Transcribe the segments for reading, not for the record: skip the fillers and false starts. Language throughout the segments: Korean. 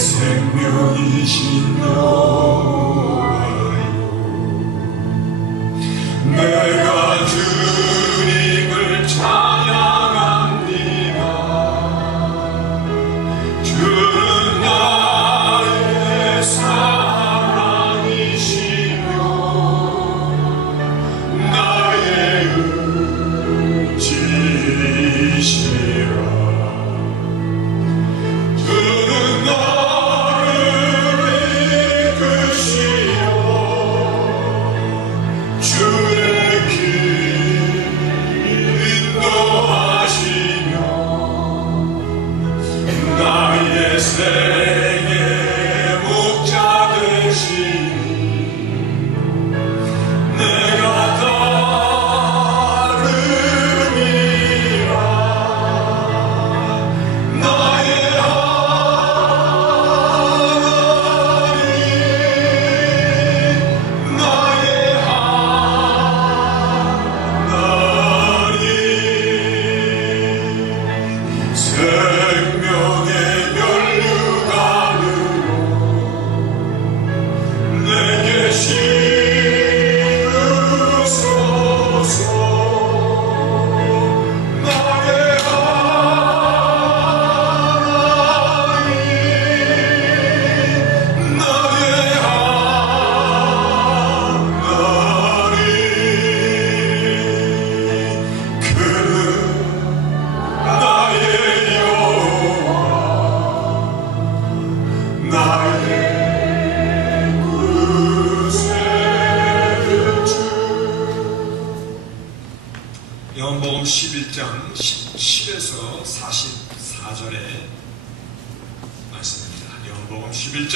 생명이신 여호와여, 내가 주님을 찬양합니다. 주는 나의 사랑이시며 나의 의지이시라. 생의 목자 되시니 내가 따르리라. 나의 하나님, 나의 하나님, 생명의 요한복음 11장 10에서 44절의 말씀입니다. 요한복음 11장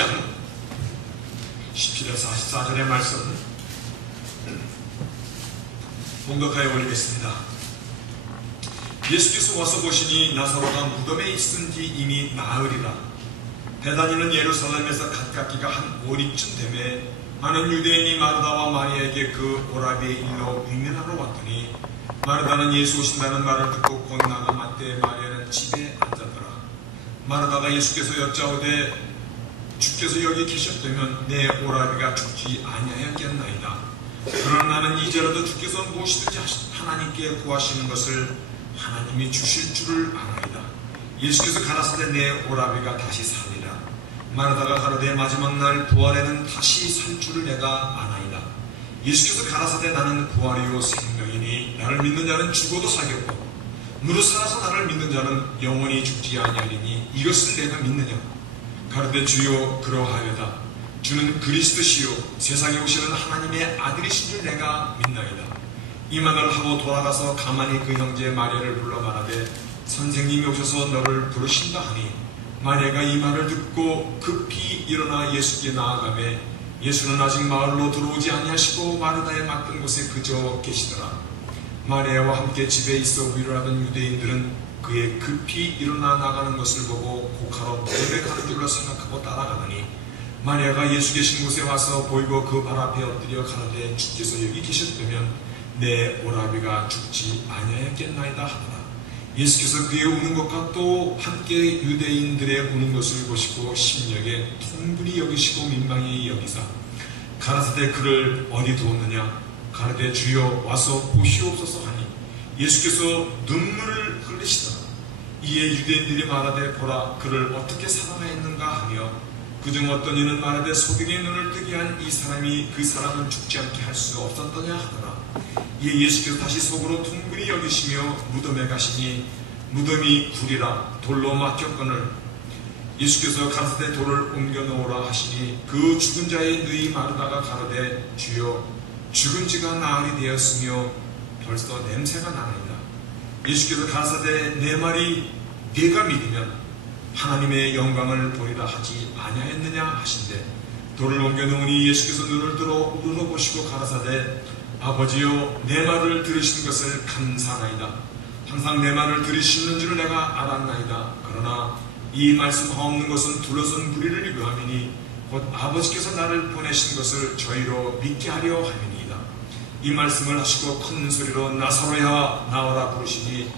17에서 44절의 말씀 봉독하여 올리겠습니다. 예수께서 와서 보시니 나사로가 무덤에 있은 뒤 이미 나으리라. 베다니는 예루살렘에서 가깝기가 한 5리쯤 되매 많은 유대인이 마르다와 마리아에게 그 오라비의 일로 위면하러 왔더니 마르다는 예수 오신다는 말을 듣고 곧 나가 맞되 마리아는 집에 앉았더라. 마르다가 예수께서 여짜오되 주께서 여기 계셨다면 내 오라비가 죽지 아니하였겠나이다. 그러나 나는 이제라도 주께서 무엇이든지 하나님께 구하시는 것을 하나님이 주실 줄을 아나이다. 예수께서 가라사대 내 오라비가 다시 살리라. 마르다가 가로되 마지막 날 부활에는 다시 살 줄을 내가 아나이다. 예수께서 가라사대 나는 부활이요 생명이니 나를 믿는 자는 죽어도 살겠고 무릇 살아서 나를 믿는 자는 영원히 죽지 아니하리니 이것을 내가 믿느냐. 가로되 주여 그러하여다. 주는 그리스도시요 세상에 오시는 하나님의 아들이신 줄 내가 믿나이다. 이 말을 하고 돌아가서 가만히 그 형제 마리아를 불러 말하되 선생님이 오셔서 너를 부르신다 하니 마리아가 이 말을 듣고 급히 일어나 예수께 나아가매 예수는 아직 마을로 들어오지 아니하시고 마르다에 맡은 곳에 그저 계시더라. 마리아와 함께 집에 있어 위로하던 유대인들은 그의 급히 일어나 나가는 것을 보고 곡하러 무덤에 가는 줄로 생각하고 따라가더니 마리아가 예수 계신 곳에 와서 보이고 그 발 앞에 엎드려 가라되 주께서 여기 계셨다면 내 오라비가 죽지 아니하였겠나이다 하더라. 예수께서 그의 우는 것과 또 함께 유대인들의 우는 것을 보시고 심령에 통분히 여기시고 민망히 여기사 가라사대 그를 어디 두었느냐. 가라되 주여 와서 보시옵소서 하니 예수께서 눈물을 흘리시더라. 이에 유대인들이 말하되 보라 그를 어떻게 사랑하였는가 하며 그중 어떤 이는 말하되 소경의 눈을 뜨게 한 이 사람이 그 사람은 죽지 않게 할 수 없었더냐 하더라. 이에 예수께서 다시 속으로 둥근히 여기시며 무덤에 가시니 무덤이 굴이라 돌로 막혔거늘 예수께서 가라사대 돌을 옮겨 놓으라 하시니 그 죽은 자의 누이 마르다가 가로되 주여 죽은 지가 나흘이 되었으며 벌써 냄새가 나나이다. 예수께서 가라사대 내 말이 네가 믿으면 하나님의 영광을 보리라 하지 아니하였느냐 하신대 돌을 옮겨 놓으니 예수께서 눈을 들어 우러보시고 가라사대 아버지여 내 말을 들으신 것을 감사하나이다. 항상 내 말을 들으시는 줄 내가 알았나이다. 그러나 이 말씀하옵는 것은 둘러선 무리를 위함이니 곧 아버지께서 나를 보내신 것을 저희로 믿게 하려 함이니이다. 이 말씀을 하시고 큰 소리로 나사로야 나오라 부르시니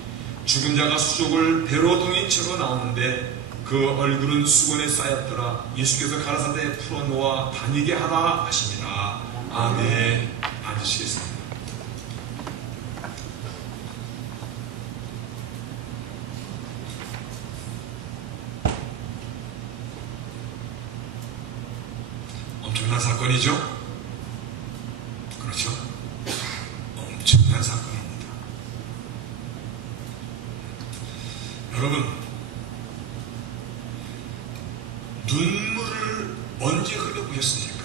죽은 자가 수족을 배로 동인 채로 나오는데 그 얼굴은 수건에 쌓였더라. 예수께서 가라사대 풀어놓아 다니게 하라 하시니라. 아멘. 앉으시겠습니다. 엄청난 사건이죠? 그렇죠? 엄청난 사건입니다. 여러분, 눈물을 언제 흘려보셨습니까?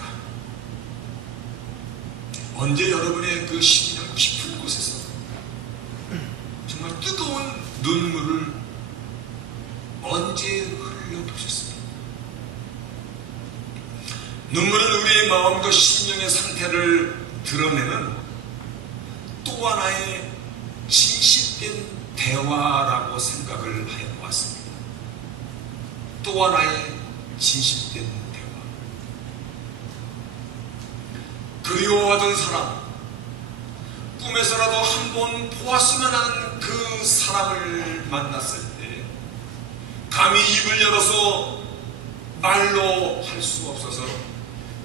언제 여러분의 그 심령 깊은 곳에서 정말 뜨거운 눈물을 언제 흘려보셨습니까? 눈물은 우리의 마음과 심령의 상태를 드러내는 또 하나의 진실된 대화라고 생각을 하여 보았습니다. 또 하나의 진실된 대화. 그리워하던 사람, 꿈에서라도 한번 보았으면 하는 그 사람을 만났을 때 감히 입을 열어서 말로 할 수 없어서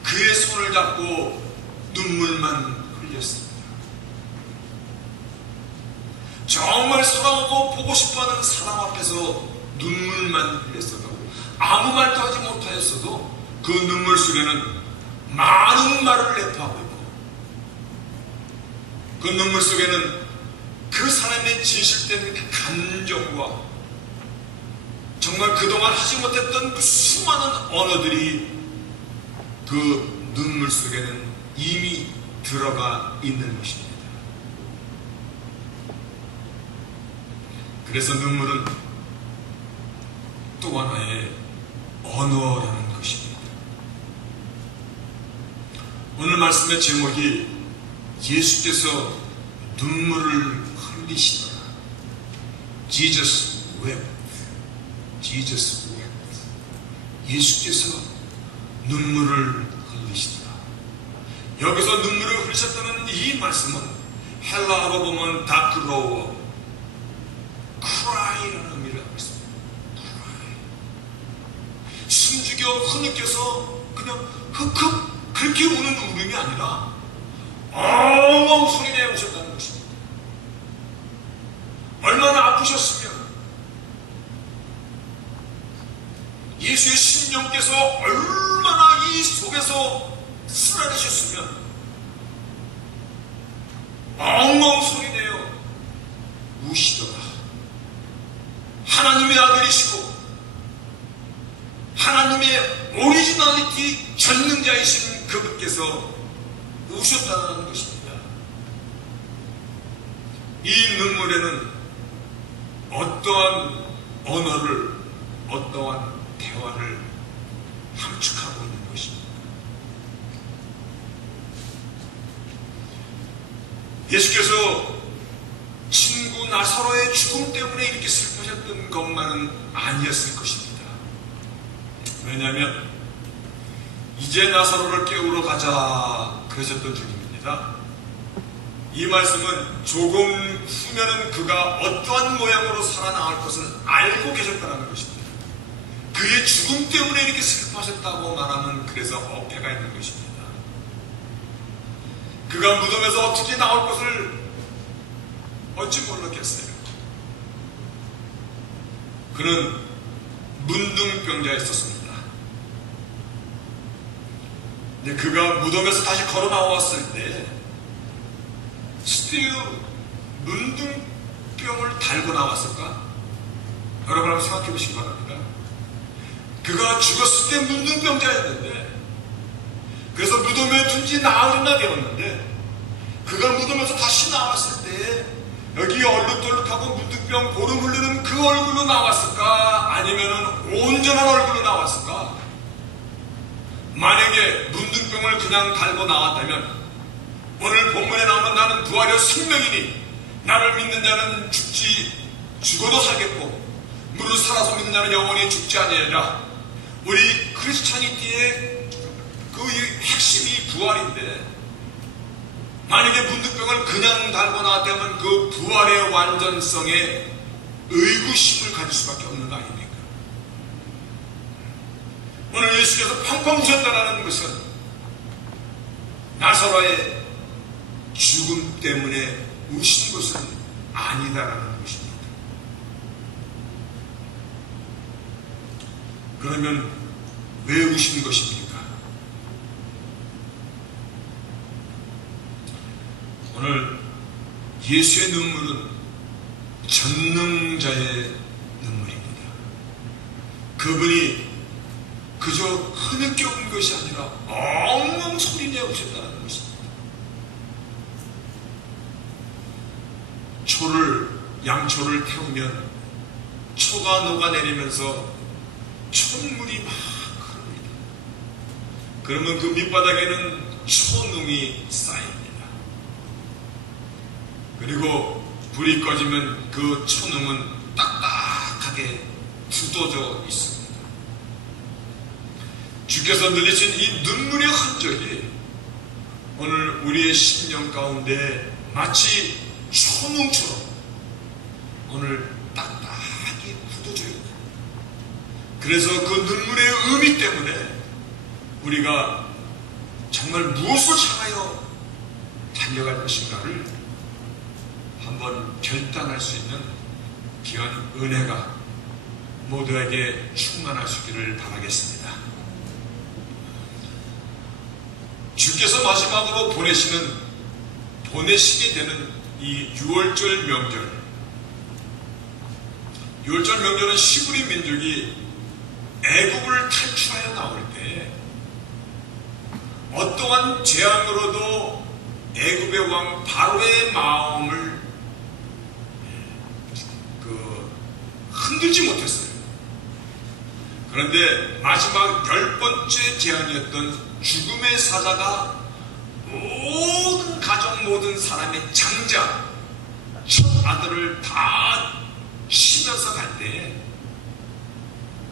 그의 손을 잡고 눈물만 흘렸습니다. 정말 사랑하고 보고 싶어하는 사람 앞에서 눈물만 흘렸어도, 아무 말도 하지 못하였어도 그 눈물 속에는 많은 말을 내포하고 있고, 그 눈물 속에는 그 사람의 진실된 감정과 정말 그동안 하지 못했던 그 수많은 언어들이 그 눈물 속에는 이미 들어가 있는 것입니다. 그래서 눈물은 또 하나의 언어라는 것입니다. 오늘 말씀의 제목이 예수께서 눈물을 흘리시더라. Jesus wept. Jesus wept. 예수께서 눈물을 흘리시더라. 여기서 눈물을 흘리셨다는 이 말씀은 헬라어로 보면 다크로워, cry라는 의미를 하고 있습니다. cry. 숨죽여 흐느껴서 그냥 흑흑 그렇게 우는 울음이 아니라 엉엉 소리내어 오셨다는 것입니다. 얼마나 아프셨으면, 예수의 심령께서 얼마나 이 속에서 쓰라리셨으면 엉엉 소리내어 우시더라. 하나님의 아들이시고 하나님의 오리지널리티 전능자이신 그분께서 우셨다는 것입니다. 이 눈물에는 어떠한 언어를, 어떠한 대화를 함축하고 있는 것입니다. 예수께서 친구 나사로의 죽음 때문에 이렇게 슬퍼하셨던 것만은 아니었을 것입니다. 왜냐하면 이제 나사로를 깨우러 가자 그러셨던 중입니다. 이 말씀은 조금 후면은 그가 어떠한 모양으로 살아나갈 것을 알고 계셨다는 것입니다. 그의 죽음 때문에 이렇게 슬퍼하셨다고 말하면 그래서 어폐가 있는 것입니다. 그가 무덤에서 어떻게 나올 것을 어찌 몰랐겠어요. 그는 문둥병자였었습니다. 근데 그가 무덤에서 다시 걸어 나왔을 때 스티브 문둥병을 달고 나왔을까? 여러분 한번 생각해 보시기 바랍니다. 그가 죽었을 때 문둥병자였는데, 그래서 무덤에 둔 지 나흘이나 되었는데, 그가 무덤에서 다시 나왔을 때 여기 얼룩덜룩하고 문둥병 고름 흐르는 그 얼굴로 나왔을까? 아니면은 온전한 얼굴로 나왔을까? 만약에 문둥병을 그냥 달고 나왔다면 오늘 본문에 나오는 나는 부활의 생명이니 나를 믿는 자는 죽어도 살겠고 무릇 살아서 믿는 자는 영원히 죽지 아니하리라. 우리 크리스찬이티의 그 핵심이 부활인데, 만약에 문둥병을 그냥 달고 나왔다면 그 부활의 완전성에 의구심을 가질 수밖에 없는 거 아닙니까? 예수께서 펑펑 우셨다라는 것은 나사로의 죽음 때문에 우신 것은 아니다라는 것입니다. 그러면 왜 우신 것입니까? 오늘 예수의 눈물은 전능자의 눈물입니다. 그분이 그저 흐느껴 온 것이 아니라 엉엉 소리내어 오셨다는 것입니다. 양초를 태우면 초가 녹아내리면서 촛물이 막 흐릅니다. 그러면 그 밑바닥에는 초능이 쌓입니다. 그리고 불이 꺼지면 그 초능은 딱딱하게 굳어져 있습니다. 주께서 늘리신 이 눈물의 흔적이 오늘 우리의 심령 가운데 마치 초능처럼 오늘 딱딱하게 굳어져 있는, 그래서 그 눈물의 의미 때문에 우리가 정말 무엇을 향하여 달려갈 것인가를 한번 결단할 수 있는 귀한 은혜가 모두에게 충만하시기를 바라겠습니다. 주께서 마지막으로 보내시게 되는 이 6월절 명절, 6월절 명절은 히브리 민족이 애굽을 탈출하여 나올 때 어떠한 재앙으로도 애굽의 왕 바로의 마음을 흔들지 못했어요. 그런데 마지막 10번째 재앙이었던 죽음의 사자가 모든 가족, 모든 사람의 장자, 첫 아들을 다 치면서 갈 때,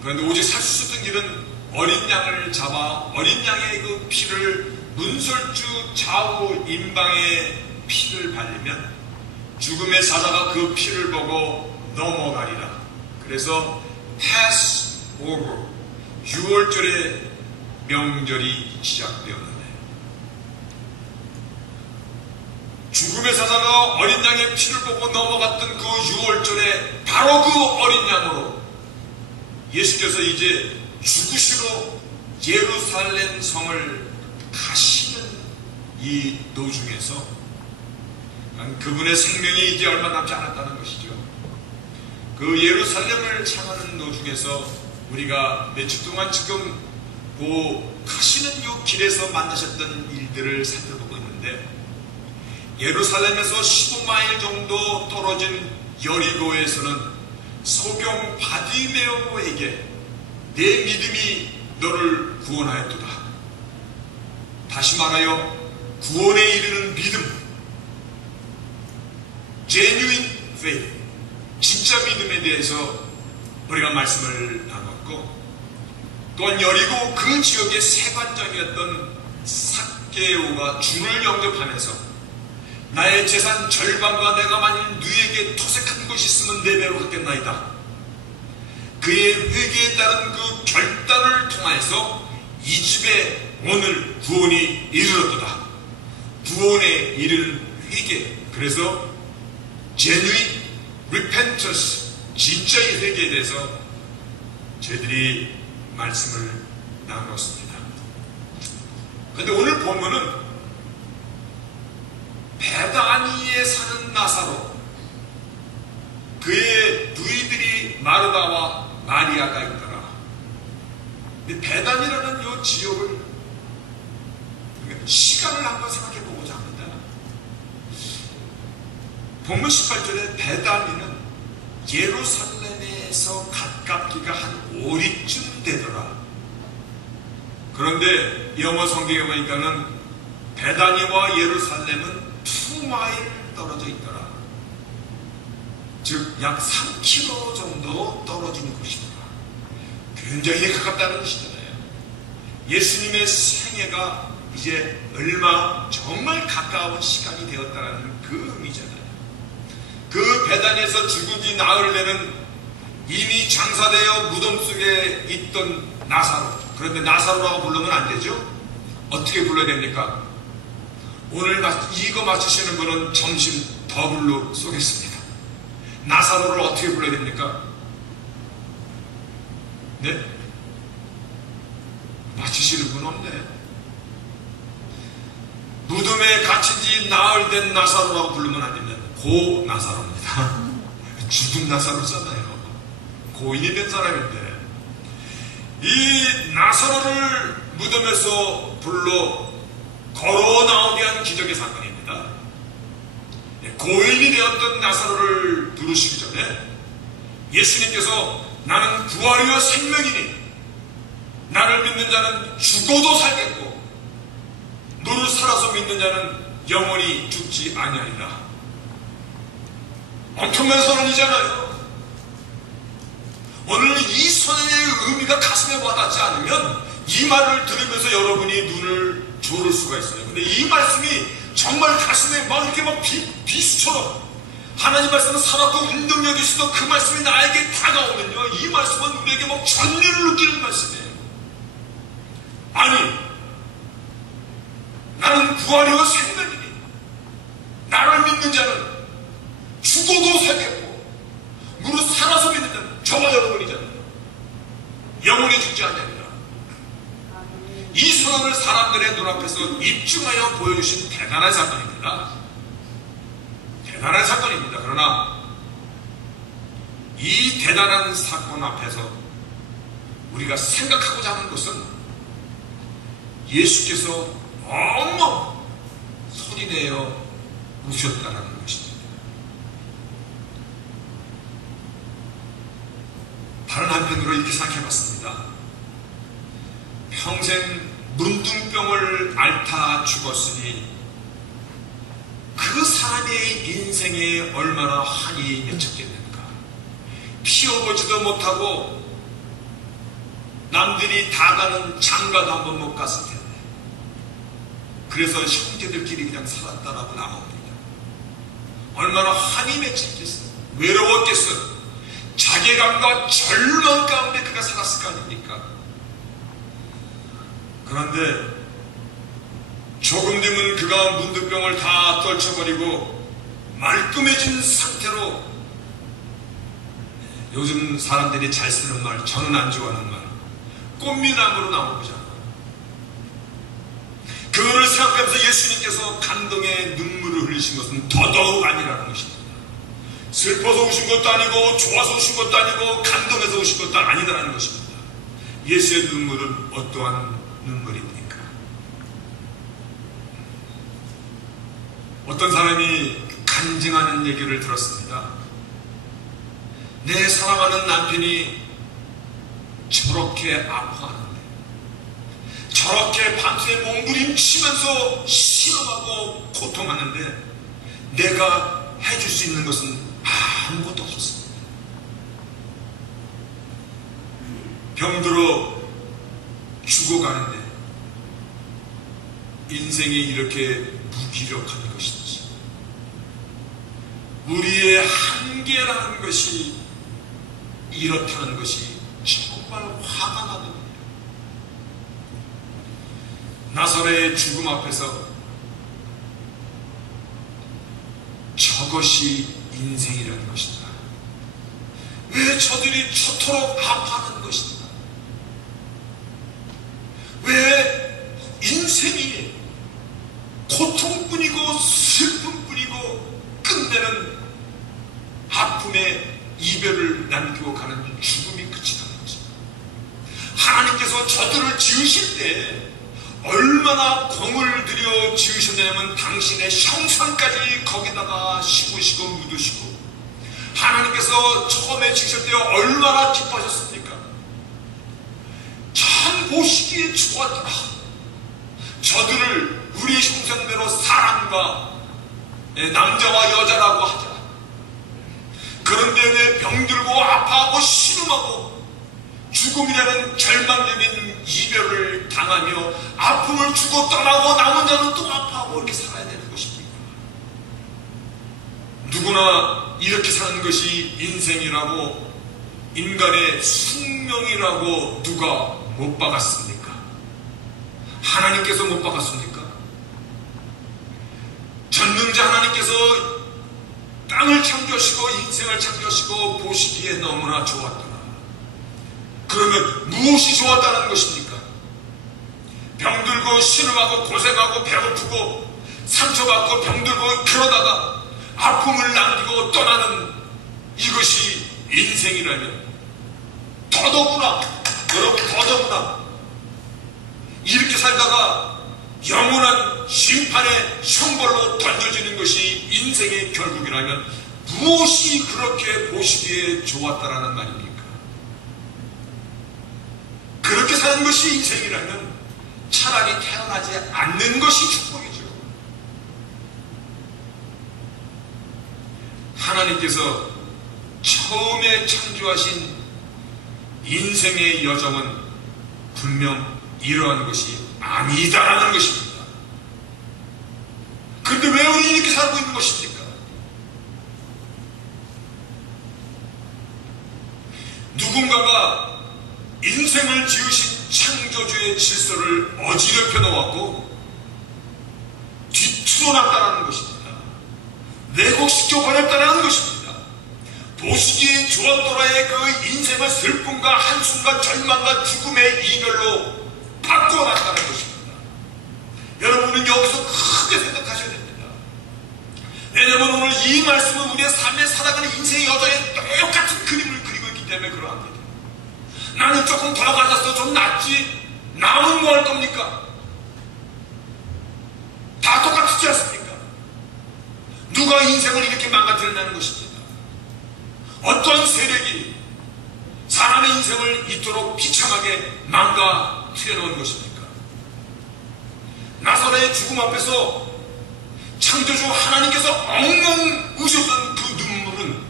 그런데 오직 살 수 있었던 길은 어린 양을 잡아 어린 양의 그 피를 문설주 좌우 임방의 피를 바르면 죽음의 사자가 그 피를 보고 넘어가리라. 그래서 pass over, 6월절의 명절이 시작되었는데, 죽음의 사자가 어린 양의 피를 보고 넘어갔던 그 6월절에 바로 그 어린 양으로 예수께서 이제 죽으시러 예루살렘 성을 가시는 이 도중에서 그분의 생명이 이제 얼마 남지 않았다는 것이죠. 그 예루살렘을 향하는 도중에서 우리가 며칠 동안 지금 가시는 이 길에서 만나셨던 일들을 살펴보고 있는데, 예루살렘에서 15마일 정도 떨어진 여리고에서는 소경 바디메오에게 내 믿음이 너를 구원하였도다. 다시 말하여 구원에 이르는 믿음, genuine faith, 진짜 믿음에 대해서 우리가 말씀을 나눴고, 또한 여리고 그 지역의 세관장이었던 삭개오가 주를 영접하면서 나의 재산 절반과 내가 만일 누에게 토색한 것이 있으면 네 배로 갚겠나이다. 그의 회개에 따른 그 결단을 통해서 이 집에 오늘 구원이 이르렀도다. 구원에 이르는 회개, 그래서 genuine repentance, 진짜의 회개에 대해서 저희들이 말씀을 나눴습니다. 그런데 오늘 보면은 베다니에 사는 나사로, 그의 누이들이 마르다와 마리아가 있더라. 베다니라는 이 지역을 시간을 한번 생각해 보고자 합니다. 본문 18절에 베다니는 예루살렘에서 가깝기가 한 5리쯤 되더라. 그런데 영어 성경에 보니까는 베다니와 예루살렘은 2마일 떨어져 있더라. 즉 약 3km 정도 떨어진 곳이더라. 굉장히 가깝다는 것이잖아요. 예수님의 생애가 이제 얼마 정말 가까운 시간이 되었다는 그 의미잖아요. 그 베단에서 죽은 지 나흘 되는 이미 장사되어 무덤 속에 있던 나사로. 그런데 나사로라고 부르면 안 되죠? 어떻게 불러야 됩니까? 오늘 이거 맞추시는 분은 점심 더블로 쏘겠습니다. 나사로를 어떻게 불러야 됩니까? 네? 맞추시는 분 없네. 무덤에 갇힌 지 나흘 된 나사로라고 부르면 안 됩니다. 고 나사로입니다. 죽은 나사로잖아요. 고인이 된 사람인데, 이 나사로를 무덤에서 불러 걸어 나오게 한 기적의 사건입니다. 고인이 되었던 나사로를 부르시기 전에 예수님께서 나는 부활이요 생명이니 나를 믿는 자는 죽어도 살겠고 너를 살아서 믿는 자는 영원히 죽지 아니하리라. 엄청난 선언이잖아요. 오늘 이 선언의 의미가 가슴에 와닿지 않으면 이 말을 들으면서 여러분이 눈을 조를 수가 있어요. 근데 이 말씀이 정말 가슴에 막 이렇게 막 비수처럼, 하나님 말씀은 살았고 운동력이 있어도 그 말씀이 나에게 다가오면요, 이 말씀은 우리에게 막 전율을 느끼는 말씀이에요. 아니, 나는 부활이요 생명이니 나를 믿는 자는 죽어도 살겠고 무릇 살아서 믿는 자는 저와 여러분이잖아요. 영원히 죽지 않느니라. 이 선언을 사람들의 눈앞에서 입증하여 보여주신 대단한 사건입니다. 대단한 사건입니다. 그러나 이 대단한 사건 앞에서 우리가 생각하고자 하는 것은 예수께서 너무 소리내어 우셨다는 것입니다. 다른 한편으로 이렇게 생각해봤습니다. 평생 문둥병을 앓다 죽었으니 그 사람의 인생에 얼마나 한이 맺혔겠는가. 피워보지도 못하고 남들이 다 가는 장가도 한번 못 갔을 텐데 그래서 형제들끼리 그냥 살았다라고 나옵니다. 얼마나 한이 맺혔겠어. 외로웠겠어. 자괴감과 절망 가운데 그가 살았을 거 아닙니까? 그런데 조금 되면 그가 문둥병을 다 떨쳐버리고 말끔해진 상태로, 요즘 사람들이 잘 쓰는 말, 저는 안 좋아하는 말, 꽃미남으로 나오잖아. 그거를 생각하면서 예수님께서 감동의 눈물을 흘리신 것은 더더욱 아니라는 것입니다. 슬퍼서 오신 것도 아니고 좋아서 오신 것도 아니고 감동해서 오신 것도 아니다라는 것입니다. 예수의 눈물은 어떠한 눈물입니까? 어떤 사람이 간증하는 얘기를 들었습니다. 내 사랑하는 남편이 저렇게 아파하는데, 저렇게 밤새 몸부림치면서 신음하고 고통하는데 내가 해줄 수 있는 것은 아무것도 없었습니다. 병들어 죽어가는데 인생이 이렇게 무기력한 것인지, 우리의 한계라는 것이 이렇다는 것이 정말 화가 나는 거예요. 나사로의 죽음 앞에서 저것이 인생이라는 것이다. 왜 저들이 저토록 아파하는 것인가? 왜 인생이 고통뿐이고 슬픔뿐이고 끝내는 아픔의 이별을 남기고 가는 죽음이 끝이라는 것입니다. 하나님께서 저들을 지으실 때 얼마나 공을 들여 지으셨냐면 당신의 형상까지 거기다가 씹으시고 묻으시고, 하나님께서 처음에 지으실 때 얼마나 기뻐하셨습니까? 참 보시기에 좋았더라. 저들을 우리 형상대로 사람과 남자와 여자라고 하자. 그런데 왜 병들고 아파하고 신음하고 죽음이라는 절망적인 이별을 당하며 아픔을 주고 떠나고 남은 자는 또 아파하고 이렇게 살아야 되는 것입니까? 누구나 이렇게 사는 것이 인생이라고 인간의 숙명이라고 누가 못 박았습니까? 하나님께서 못 박았습니까? 전능자 하나님께서 땅을 창조하시고 인생을 창조하시고 보시기에 너무나 좋았더라. 그러면 무엇이 좋았다는 것입니까? 병들고 신음하고 고생하고 배고프고 상처받고 병들고 그러다가 아픔을 남기고 떠나는 이것이 인생이라면 더더구나, 여러분, 더더구나 이렇게 살다가 영원한 심판의 형벌로 던져지는 것이 인생의 결국이라면 무엇이 그렇게 보시기에 좋았다라는 말입니까? 그렇게 사는 것이 인생이라면 차라리 태어나지 않는 것이 축복이죠. 하나님께서 처음에 창조하신 인생의 여정은 분명 이러한 것이 아니다라는 것입니다. 그런데 왜 우리 이렇게 살고 있는 것입니까? 누군가가 인생을 지으신 창조주의 질서를 어지럽혀 놓았고 뒤틀어 놨다는 것입니다. 왜곡시켜 버렸다는 것입니다. 보시기에 좋았더라의 그 인생을 슬픔과 한숨과 절망과 죽음의 이별로 바꿔놨다는 것입니다. 여러분은 여기서 크게 생각하셔야 됩니다. 왜냐하면 오늘 이 말씀은 우리의 삶에 살아가는 인생의 여정에 똑같은 그림을 그리고 있기 때문에 그러합니다. 나는 조금 더 가졌어 좀 낫지, 남은 뭐 할 겁니까? 다 똑같지 않습니까? 누가 인생을 이렇게 망가뜨린다는 것입니다. 어떠한 세력이 사람의 인생을 이토록 비참하게 망가뜨려놓은 것입니까? 나사로의 죽음 앞에서 창조주 하나님께서 엉엉 우셨던 그 눈물은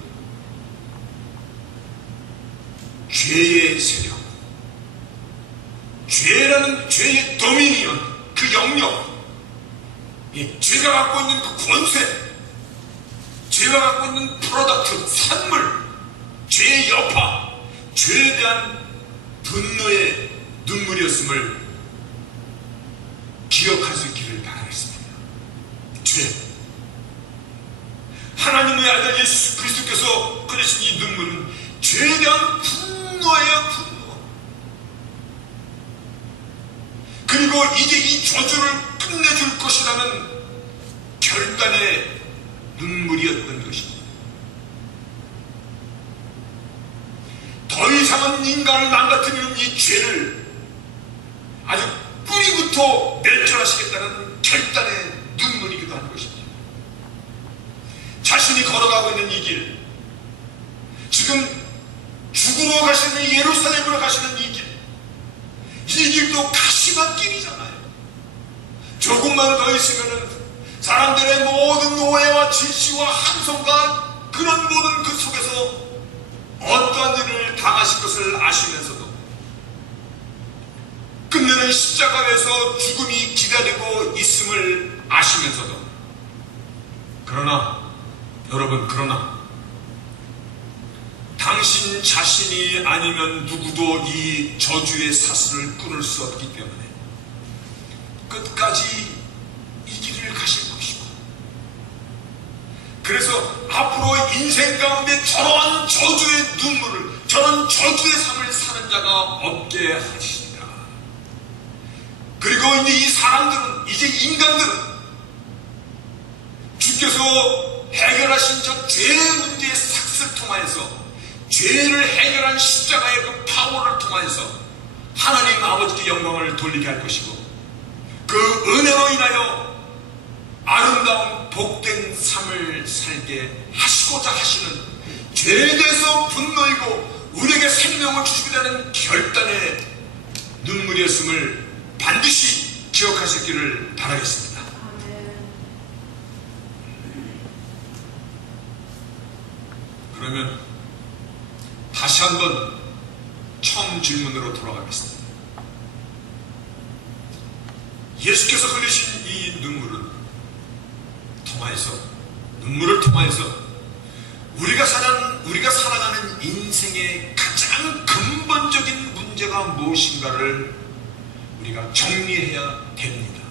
죄의 세력, 죄라는 죄의 도미니언, 그 영역, 죄가 갖고 있는 그 권세, 죄가 갖고 있는 프로덕트, 산물, 죄의 여파, 죄에 대한 분노의 눈물이었음을 기억하시기를 바라겠습니다. 죄. 하나님의 아들 예수 그리스도께서 흘리신 이 눈물은 죄에 대한 분노예요, 분노. 그리고 이제 이 저주를 끝내줄 것이라는 결단의 눈물이었던 것입니다. 더 이상은 인간을 망가뜨리는 이 죄를 아주 뿌리부터 멸절하시겠다는 결단의 눈물이기도 한 것입니다. 자신이 걸어가고 있는 이 길, 지금 죽으러 가시는 예루살렘으로 가시는 이 길, 이 길도 가시밭 길이잖아요. 조금만 더 있으면은 사람들의 모든 오해와 질시와 함성과 그런 모든 그 속에서 어떠한 일을 당하실 것을 아시면서도 끝내는 십자가에서 죽음이 기다리고 있음을 아시면서도 그러나 여러분, 그러나 당신 자신이 아니면 누구도 이 저주의 사슬을 끊을 수 없기 때문에 끝까지 이 길을 가실 것이고, 그래서 앞으로 인생 가운데 저러한 저주의 눈물을, 저런 저주의 삶을 사는 자가 없게 하시리라. 그리고 이제 이 사람들은, 이제 인간들은 주께서 해결하신 저 죄의 문제의 삭스를 통하여서, 죄를 해결한 십자가의 그 파워를 통하여서 하나님 아버지께 영광을 돌리게 할 것이고, 그 은혜로 인하여 아름다운 복된 삶을 살게 하시고자 하시는, 죄에 대해서 분노이고 우리에게 생명을 주시겠다는 결단의 눈물이었음을 반드시 기억하시기를 바라겠습니다. 그러면 다시 한번 처음 질문으로 돌아가겠습니다. 예수께서 흘리신 이 눈물을 통하여서 우리가 살아가는 인생의 가장 문제가 무엇인가를 우리가 정리해야 됩니다.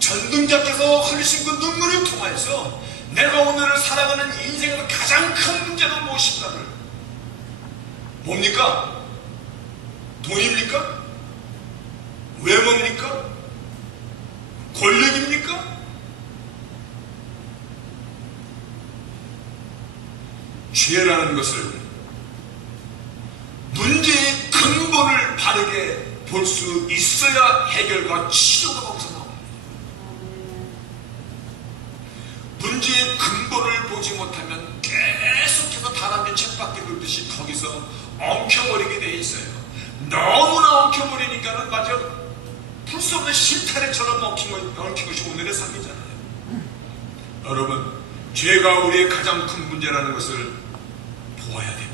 전능자께서 흘리신 그 눈물을 통해서 내가 오늘을 살아가는 인생에서 가장 큰 문제가 무엇인가를, 뭡니까? 돈입니까? 외모입니까? 권력입니까? 죄라는 것을, 문제의 근본을 바르게 볼 수 있어야 해결과 치료가 거기서 나옵니다. 문제의 근본을 보지 못하면 계속해서 다람쥐 쳇바퀴 긁듯이 거기서 엉켜버리게 돼 있어요. 너무나 엉켜버리니까는 마저 풀 수 없는 실타래처럼 엉킨 것이 오늘의 삶이잖아요. 여러분, 죄가 우리의 가장 큰 문제라는 것을 보아야 됩니다.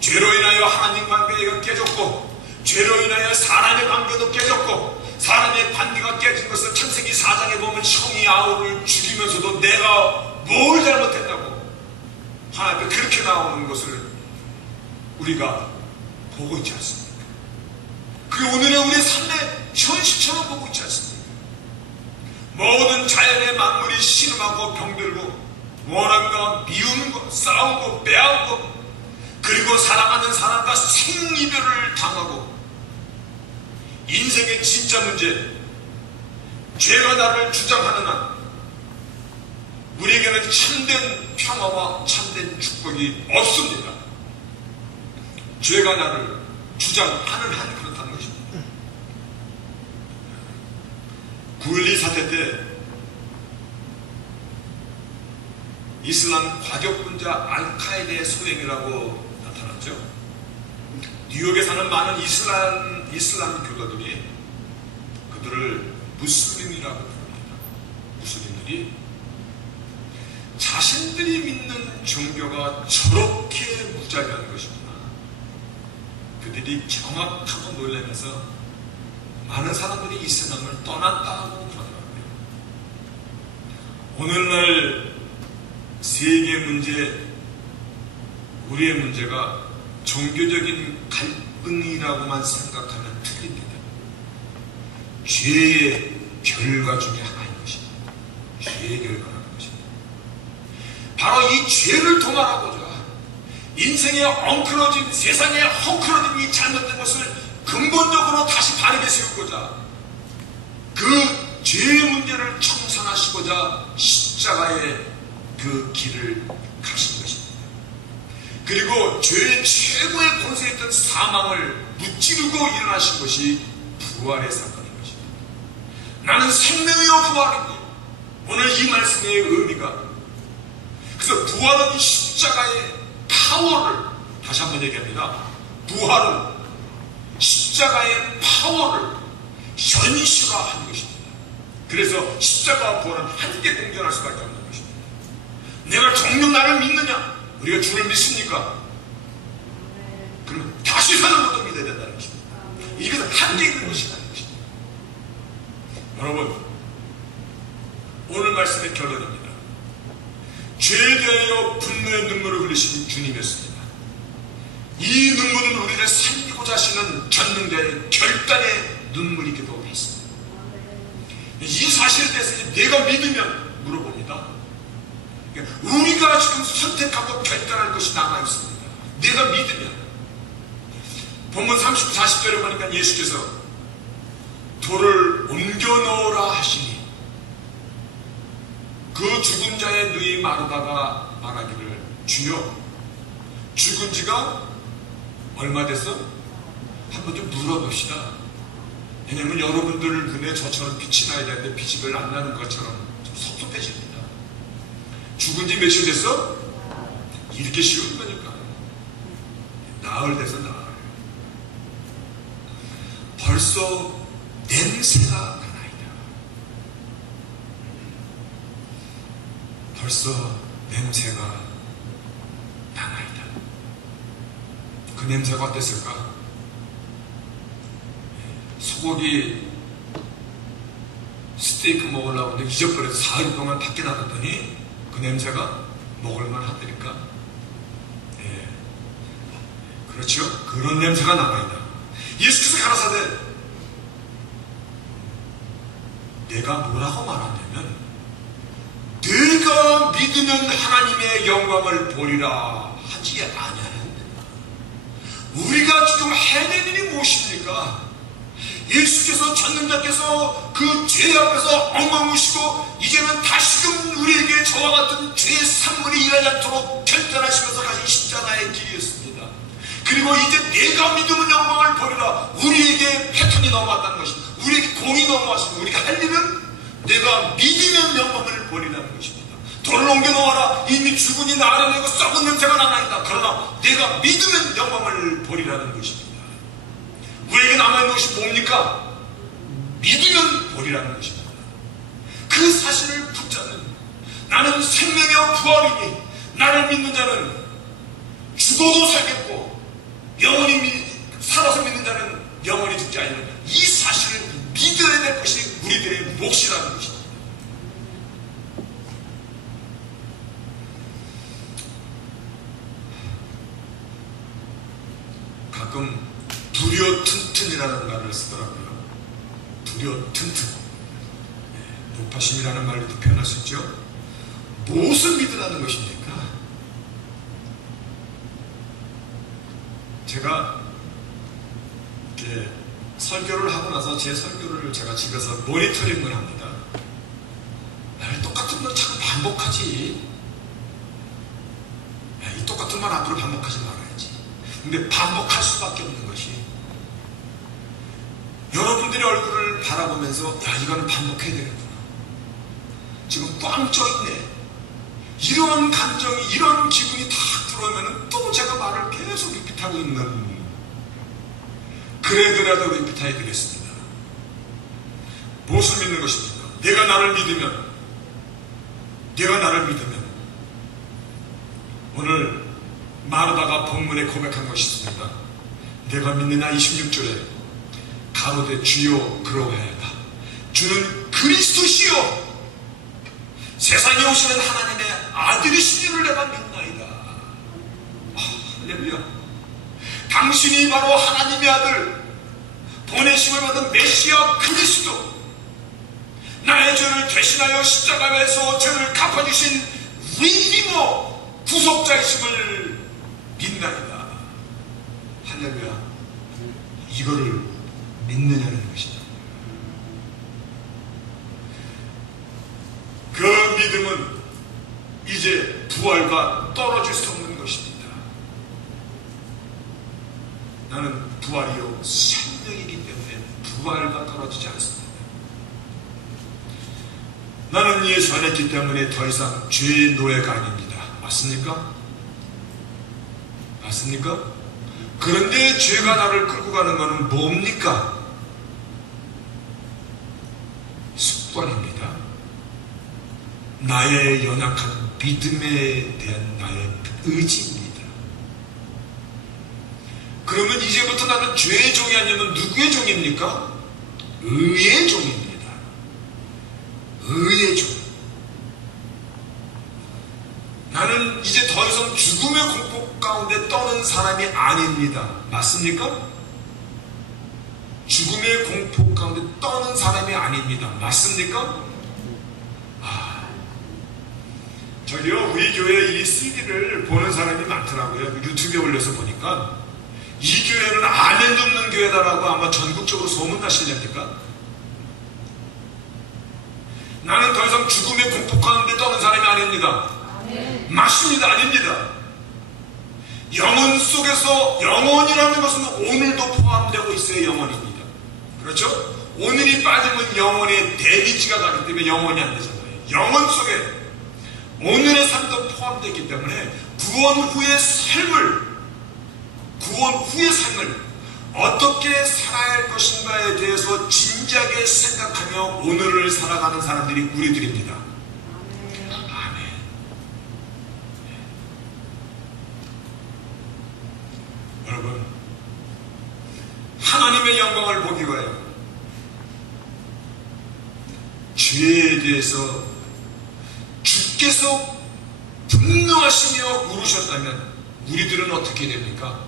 죄로 인하여 하나님 관계가 깨졌고, 죄로 인하여 사람의 관계도 깨졌고, 사람의 관계가 깨진 것은 창세기 4장에 보면 형이 아우를 죽이면서도 내가 뭘 잘못했다고 하나님 앞에 그렇게 나오는 것을 우리가 보고 있지 않습니까? 그게 오늘의 우리의 삶의 현실처럼 보고 있지 않습니까? 모든 자연의 만물이 신음하고 병들고 원한과 미우는 것, 싸우고 빼앗고, 그리고 사랑하는 사람과 생이별을 당하고, 인생의 진짜 문제, 죄가 나를 주장하는 한 우리에게는 참된 평화와 참된 축복이 없습니다. 죄가 나를 주장하는 한 그렇다는 것입니다. 9.12 사태 때 이슬람 과격분자 알카에다의 소행이라고 나타났죠. 뉴욕에 사는 많은 이슬람 교도들이 그들을 무슬림이라고 부릅니다. 무슬림들이 자신들이 믿는 종교가 저렇게 무자비한 것이구나, 그들이 정확하고 놀라면서 많은 사람들이 이슬람을 떠났다고 그러더라고요. 오늘날 세계 문제, 우리의 문제가 종교적인 갈등이라고만 생각하면 틀립니다. 죄의 결과 중에 하나인 것입니다. 죄의 결과라는 것입니다. 바로 이 죄를 도말하고자 인생에 엉클어진, 세상에 헝클어진 이 잘못된 것을 근본적으로 다시 바르게 세우고자 그 죄의 문제를 청산하시고자 십자가의 그 길을 가신 것입니다. 그리고 죄의 최고의 권세였던 사망을 무찌르고 일어나신 것이 부활의 사건인 것입니다. 나는 생명이요 부활이니, 오늘 이 말씀의 의미가, 그래서 부활은 십자가의 파워를, 다시 한번 얘기합니다. 부활은 십자가의 파워를 현실화한 것입니다. 그래서 십자가와 부활은 함께 공존할 수밖에 없는 것입니다. 내가 정녕 나를 믿느냐? 우리가 주를 믿습니까? 그럼 다시 사는 것도 믿어야 된다는 것입니다. 이것은 함께 있는 것이라는 것입니다. 여러분, 오늘 말씀의 결론입니다. 죄에 대하여 분노의 눈물을 흘리신 주님이었습니다. 이 눈물은 우리를 살리고자 하시는 전능자의 결단의 눈물이기도 했습니다. 이 사실에 대해서 내가 믿으면 물어봅니다. 우리가 지금 선택하고 결단할 것이 남아있습니다. 내가 믿으면. 본문 39, 40절에 보니까 예수께서 돌을 옮겨 놓으라 하시니 그 죽은 자의 누이 마르다가 말하기를, 주여 죽은 지가 얼마 됐어? 한번 좀 물어봅시다. 왜냐면 여러분들 눈에 저처럼 빛이 나야 되는데 빛이 별로 안 나는 것처럼 좀 섭섭해집니다. 죽은 지 며칠 됐어? 이렇게 쉬운 거니까. 나흘 돼서 나흘. 벌써 냄새가 나나이다. 벌써 냄새가 나나이다. 그 냄새가 어땠을까? 소고기 스테이크 먹으려고 하는데 잊어버려서 4일 동안 밖에 놔뒀더니 그 냄새가 먹을만 하다니까. 예. 그렇죠? 그런 냄새가 남아있다. 예수께서 가라사대 내가 뭐라고 말하냐면 내가 믿으면 하나님의 영광을 보리라 하지 아니하였느냐. 우리가 지금 해낸 일이 무엇입니까? 예수께서 전능자께서 그 죄 앞에서 엉엉우시고 이제는 다시금 우리에게 저와 같은 죄의 산물이 일하지 않도록 결단하시면서 가신 십자가의 길이었습니다. 그리고 이제 내가 믿으면 영광을 보리라. 우리에게 패턴이 넘어왔다는 것입니다. 우리에게 공이 넘어왔습니다. 우리가 할 일은 내가 믿으면 영광을 보리라는 것입니다. 돌을 옮겨 놓아라. 이미 죽은이 나아내고 썩은 냄새가 남아있다. 그러나 내가 믿으면 영광을 보리라는 것입니다. 우리에게 남아있는 것이 뭡니까? 믿으면 보리라는 것입니다. 그 사실을 붙잡는, 나는 생명의 부활이니 나를 믿는 자는 죽어도 살겠고 영원히 살아서 믿는 자는 영원히 죽지 아니하리라. 이 사실을 믿어야 될 것이 우리들의 몫이라는 것입니다. 가끔 두려 튼튼이라는 말을 쓰더라고요. 두려 튼튼. 높아심이라는 말로도 표현할 수 있죠. 무엇을 믿으라는 것입니까? 제가 이렇게 설교를 하고 나서 제 설교를 제가 집에서 모니터링을 합니다. 똑같은 걸 자꾸 반복하지. 이 똑같은 말 앞으로 반복하지 말아야지. 근데 반복할 수밖에 없는 것이 여러분들의 얼굴을 바라보면서 야, 이거는 반복해야 되겠구나. 지금 꽝 쪄있네. 이러한 감정이, 이러한 기분이 다 들어오면 또 제가 말을 계속 리핏하고 있는, 그래도 리핏하게 되겠습니다. 무엇을 믿는 것입니까? 내가 나를 믿으면 오늘 마르다가 본문에 고백한 것이 있습니다. 내가 믿느냐 26절에 가로되 주여 그러하여다. 주는 그리스도시요 세상에 오시는 하나님의 아들이시니를 내가 믿나이다. 할렐루야. 당신이 바로 하나님의 아들, 보내심을 받은 메시아 그리스도, 나의 죄를 대신하여 십자가에서 죄를 갚아주신 리디머 구속자이심을 믿나이다. 할렐루야. 이거를 믿느냐는 것이다. 그 믿음은 이제 부활과 떨어질 수 없는 것입니다. 나는 부활이요 생명이기 때문에 부활과 떨어지지 않습니다. 나는 예수 안에 있기 때문에 더 이상 죄의 노예가 아닙니다. 맞습니까? 맞습니까? 그런데 죄가 나를 끌고 가는 것은 뭡니까? 습관입니다. 나의 연약한 믿음에 대한 나의 의지입니다. 그러면 이제부터 나는 죄의 종이 아니면 누구의 종입니까? 의의 종입니다. 의의 종. 나는 이제 더 이상 죽음의 공포 가운데 떠는 사람이 아닙니다. 맞습니까? 죽음의 공포 가운데 떠는 사람이 아닙니다. 맞습니까? 저기요, 우리 교회 이 CD를 보는 사람이 많더라고요. 유튜브에 올려서 보니까 이 교회는 아멘 듣는 교회다라고 아마 전국적으로 소문나시렵니까? 나는 더 이상 죽음의 공포 가운데 떠는 사람이 아닙니다. 맞습니다. 아닙니다. 영혼 속에서, 영혼이라는 것은 오늘도 포함되고 있어야 영혼입니다. 그렇죠? 오늘이 빠지면 영혼의 데미지가 가기 때문에 영혼이 안 되잖아요. 영혼 속에 오늘의 삶도 포함되어 있기 때문에 구원 후의 삶을 어떻게 살아야 할 것인가에 대해서 진지하게 생각하며 오늘을 살아가는 사람들이 우리들입니다. 아멘. 여러분, 하나님의 영광을 보기 위하여 죄에 대해서 주께서 분노하시며 물으셨다면 우리들은 어떻게 됩니까?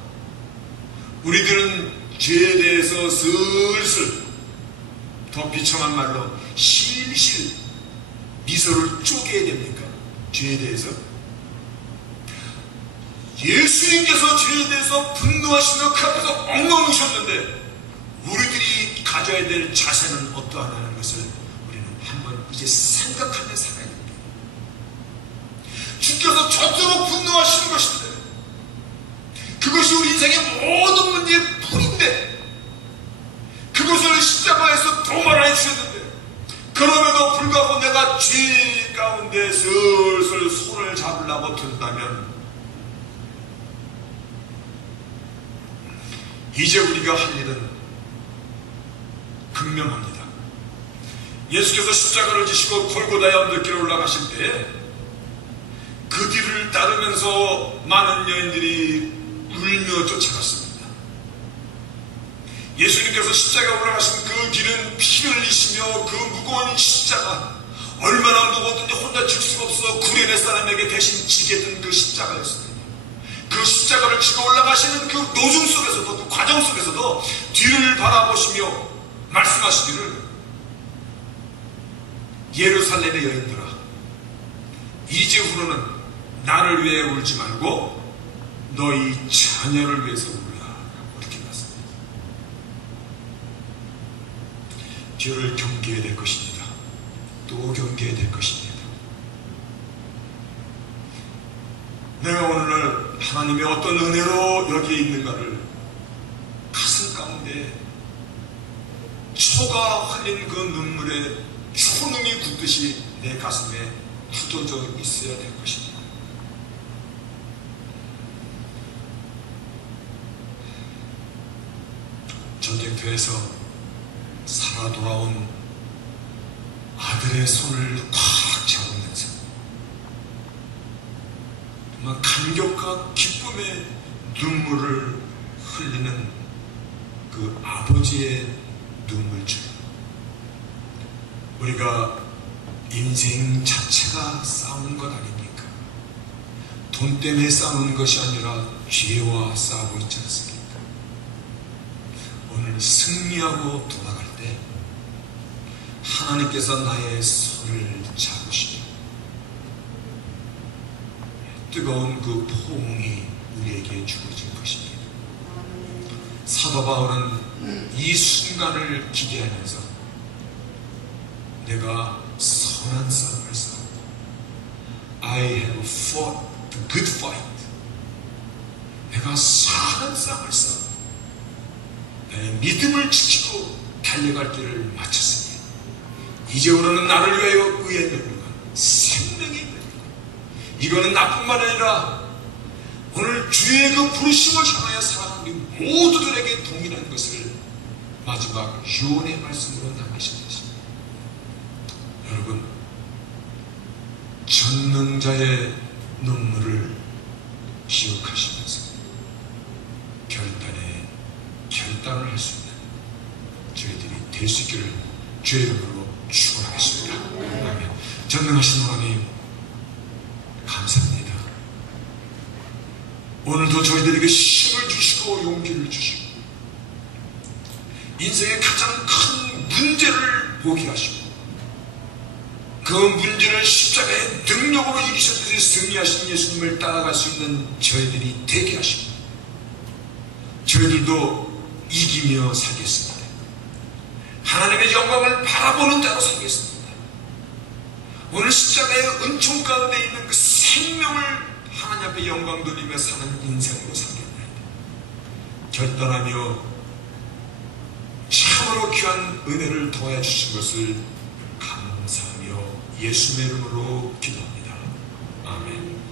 우리들은 죄에 대해서 슬슬 더 비참한 말로 실실 미소를 쪼개야 됩니까? 죄에 대해서? 예수님께서 죄에 대해서 분노하시며 그 앞에서 엉엉 우셨는데 우리들이 가져야 될 자세는 어떠하냐는 것을 우리는 한번 이제 생각하며 살아야 됩니다. 주께서 저토록 분노하시는 것인데 그것이 우리 인생의 모든 문제의 뿌리인데 그것을 십자가에서 도말해 주셨는데 그럼에도 불구하고 내가 죄 가운데 슬슬 손을 잡으려고 든다면 이제 우리가 할 일은 분명합니다. 예수께서 십자가를 지시고 골고다의 언덕길에 올라가실 때에 그 뒤를 따르면서 많은 여인들이 울며 쫓아갔습니다. 예수님께서 십자가에 올라가신 그 길은 피를 흘리시며 그 무거운 십자가 얼마나 무거웠든지 혼자 질 수가 없어 구레네 사람에게 대신 지게 된 그 십자가였습니다. 그 십자가를 지고 올라가시는 그 노중 속에서도 그 과정 속에서도 뒤를 바라보시며 말씀하시기를 예루살렘의 여인들아 이제 후로는 나를 위해 울지 말고 너희 자녀를 위해서 울라 이렇게 말씀합니다. 죄를 경계해야 될 것입니다. 또 경계해야 될 것입니다. 내가 오늘날 하나님의 어떤 은혜로 여기에 있는가를 가슴 가운데 초가 흘린 그 눈물에 초능이 굳듯이 내 가슴에 굳어져 있어야 될 것입니다. 전쟁터에서 살아 돌아온 아들의 손을 꽉 잡으면서 정말 감격과 기쁨의 눈물을 흘리는 그 아버지의 눈물줄. 우리가 인생 자체가 싸우는 것 아닙니까? 돈 때문에 싸우는 것이 아니라 죄와 싸우고 있지 않습니까? 오늘 승리하고 돌아갈 때 하나님께서 나의 손을 잡으시며 뜨거운 그 포옹이 우리에게 주어진 것입니다. 사도 바울은 이 순간을 기대하면서 내가 선한 싸움을 싸웠고 I have fought the good fight. 내가 선한 싸움을 싸웠고 내 믿음을 지키고 달려갈 길을 마쳤으니 이제부로는 나를 위하여 의의 멸류관 생명의 멸류관 이거는 나뿐만 아니라 오늘 주의 그 부르심을 향하여 살아가는 우리 모두들에게 동일한 것을 마지막 유언의 말씀으로 남기신 것입니다. 여러분 전능자의 눈물을 기억하시면서 결단을 할 수 있는 저희들이 될 수 있기를 주의 이름으로 축원하겠습니다. 아멘. 전능하신 하나님 감사합니다. 오늘도 저희들에게 힘을 주시고 용기를 주시고 인생의 가장 큰 문제를 보게 하시고 그 문제를 십자가의 능력으로 이기셨듯이 승리하신 예수님을 따라갈 수 있는 저희들이 되게 하시고 저희들도 이기며 살겠습니다. 하나님의 영광을 바라보는 자로 살겠습니다. 오늘 십자가의 은총 가운데 있는 그 생명을 하나님 앞에 영광 돌리며 사는 인생으로 살겠나이다. 결단하며 참으로 귀한 은혜를 더해 주신 것을 감사하며 예수의 이름으로 기도합니다. 아멘.